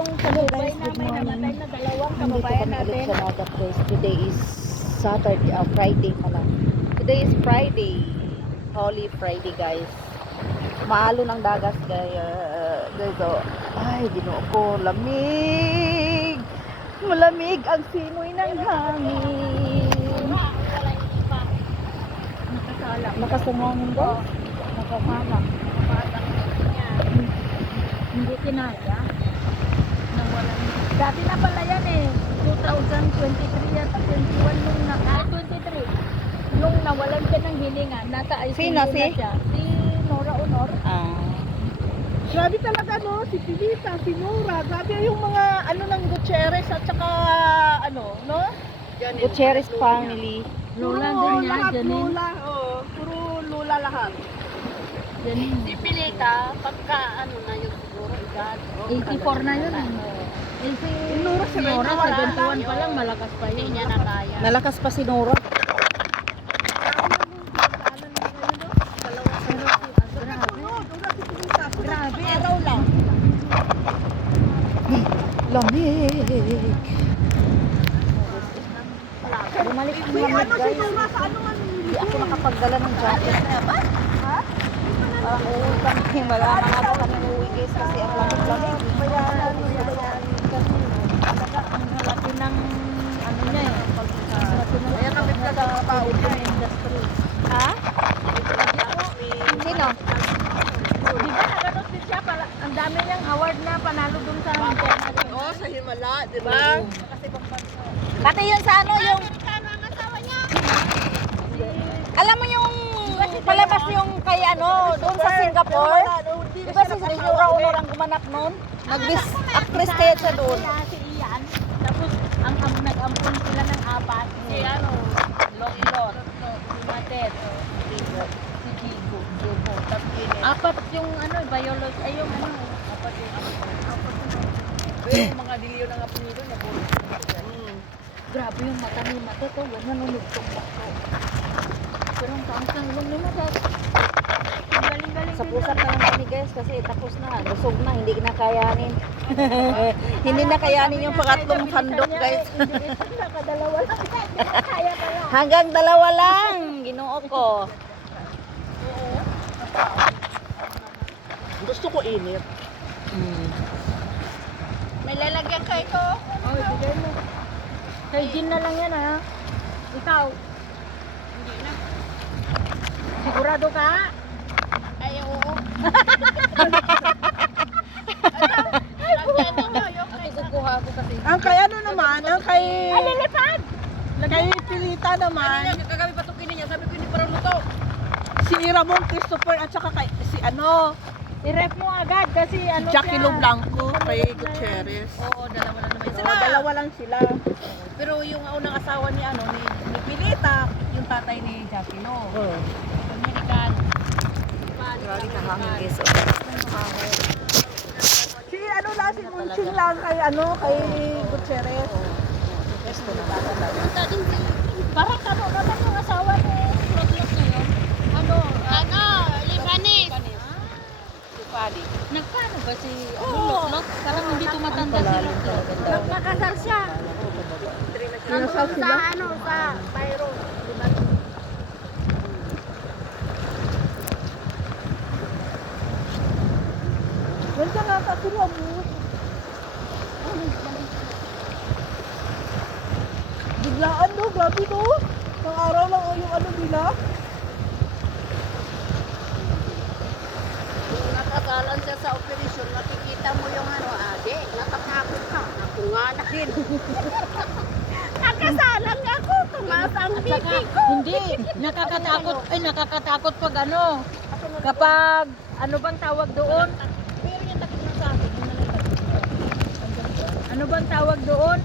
yung kababayan namin, namatay na dalawang kababayan natin. Guys, today is Saturday, Friday pala. Today is Friday. Holy Friday, guys. Maalo ng dagat, guys. Oh. Ay, Ginoo ko, lamig. Malamig ang simoy ng hangin. Nakasangangin ba? Nakasama. Hindi kinaya. Nawalan. Dati na pala yan eh. 2023 yata, 21 nung 23. Nung nawalan ka ng hininga, nasa ICU Sino, na siya. Si Nora Honor. Grabe talaga no, si Pilita, si Nora, grabe yung mga ano ng Gutierrez at saka ano, no? Gutierrez family. Lola Lola din niya, lahat Janine. Lola, puro Lola lahat. Janine. Si Pilita, pagka ano na yung siguro edad. 84 na yun. Eh, si Nora, Nora, 71 pa lang, malakas pa yun. Hindi niya na kaya. Nalakas pa si Nora. Grabe. Araw lang. Lamig. Bumalik ang lamig, Ano si guys. Nora sa ano nga Hindi ako nakapagdala ng jacket. Ha? Parang uuwi kami. Malaman natin kami uuwi, guys, kasi ang lamig-lamig. Talaga, ang halaki ng ano niya eh. Kaya kami nagkakabaon niya eh. Industry. Ha? Sino? Di ba nag-notice siya? Ang dami niyang award na panalo dun sa Oo, sa Himala, di ba? Pati yun sa ano, yung... Alam mo yung palabas yung kay ano, doon sa Singapore? Di ba si Nora Honor ang gumanap noon? Nag-actress kaya siya doon. Si Ian, tapos ang nag-ampun sila ng apat. Si ano, Longlor, Matet, si Gigo, tapos apat yung ano, biology, ay yung ano, apat yung Pero yung mga diliyo ng apelido niya po. Grabe yung mata ni Mate to, ganyan nunugtong bato. Pero ang taas ng ilong ni Mate. galing-galing. Sa pusat na lang kami guys kasi tapos na, busog na, hindi na kayanin. Hindi na kayanin yung pangatlong handok guys. Nakadalawa lang. Kaya pa lang. Hanggang dalawa lang, Ginoo ko. Gusto ko init. May lalagyan ka ito. Oh, bigay mo. Kay Jean na lang yan ha. Ikaw, Hindi na. sigurado ka? Ay, oo. Lagyan ninyo yung Ako kukuha ako kasi. Ang kay ano naman, ang kay... lilipad. Kay Pilita naman, Kagabi patukin niya, sabi ko hindi para luto. si Ramon Christopher at saka kay, si ano, I-rep mo agad kasi ano Jackie siya. Lo Blanco, kay Gutierrez. Oo, dalawa lang naman Oo, sila. dalawa lang sila. Pero yung unang asawa ni ano ni Pilita, yung tatay ni Jackie Lo. Dominican. Grabe kahangin guys. Si ano lang, si Munching lang kay ano, kay Gutierrez. Para kano naman yung asawa ni Lotlos na yun? Ano, Libanes. Si Paddy. Nagkano ba si Lotlot? Parang hindi tumatanda si Lotlot. Nagpakasal siya. Kinasal sila? Ano, sa Pyro. Wala ka nga kakulabot. Biglaan no, grabe no. Nang araw lang o yung ano nila. Kung nakasalan siya sa operasyon, nakikita mo yung ano, ade, natatakot ka. Ako nga na din. Nakasalang ako, tumaas ang pipi ko. Hindi, nakakatakot pag ano. Kapag ano bang tawag doon? Pero yung takot na sa akin, yung nalagay. Ano bang tawag doon?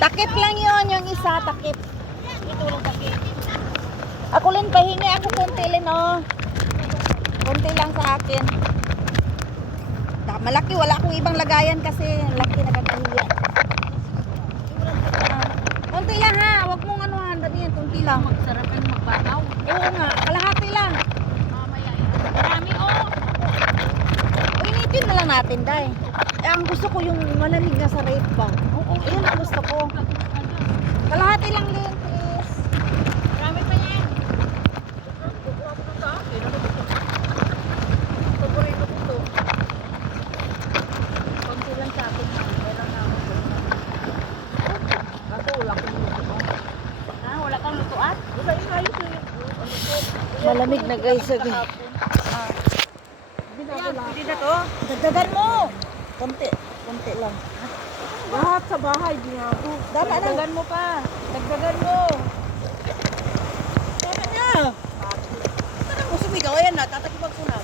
Takip lang yon yung isa, takip. Ito lang takip. Ako rin pahingi, ako konti rin oh. Konti lang sa akin. Malaki, wala akong ibang lagayan kasi laki nakakahiya. Konti lang ha, wag mong anuhan, dami yan, konti lang. Magsarapan magbanaw. Oo nga, kalahati lang. Marami oh. Initin na lang natin, Day. Ang gusto ko yung malamig na sa rate ba? Oo, Ayun ang gusto ko. Kalahati lang din, please. Marami pa yan. Paborito ko to. Konti lang sa akin. Meron na ako. Ako wala akong luto. Ha? Wala kang lutuan? Wala inayos ko yung ano ko. Malamig na guys. Pwede na to? Dagdagan mo. Konti. Konti lang. Lahat sa bahay, ginago. Dama na. Dagdagan mo pa. Dagdagan mo. Tama na. Tanang mo sumigaw. Ayan na. Tatakipag ko na.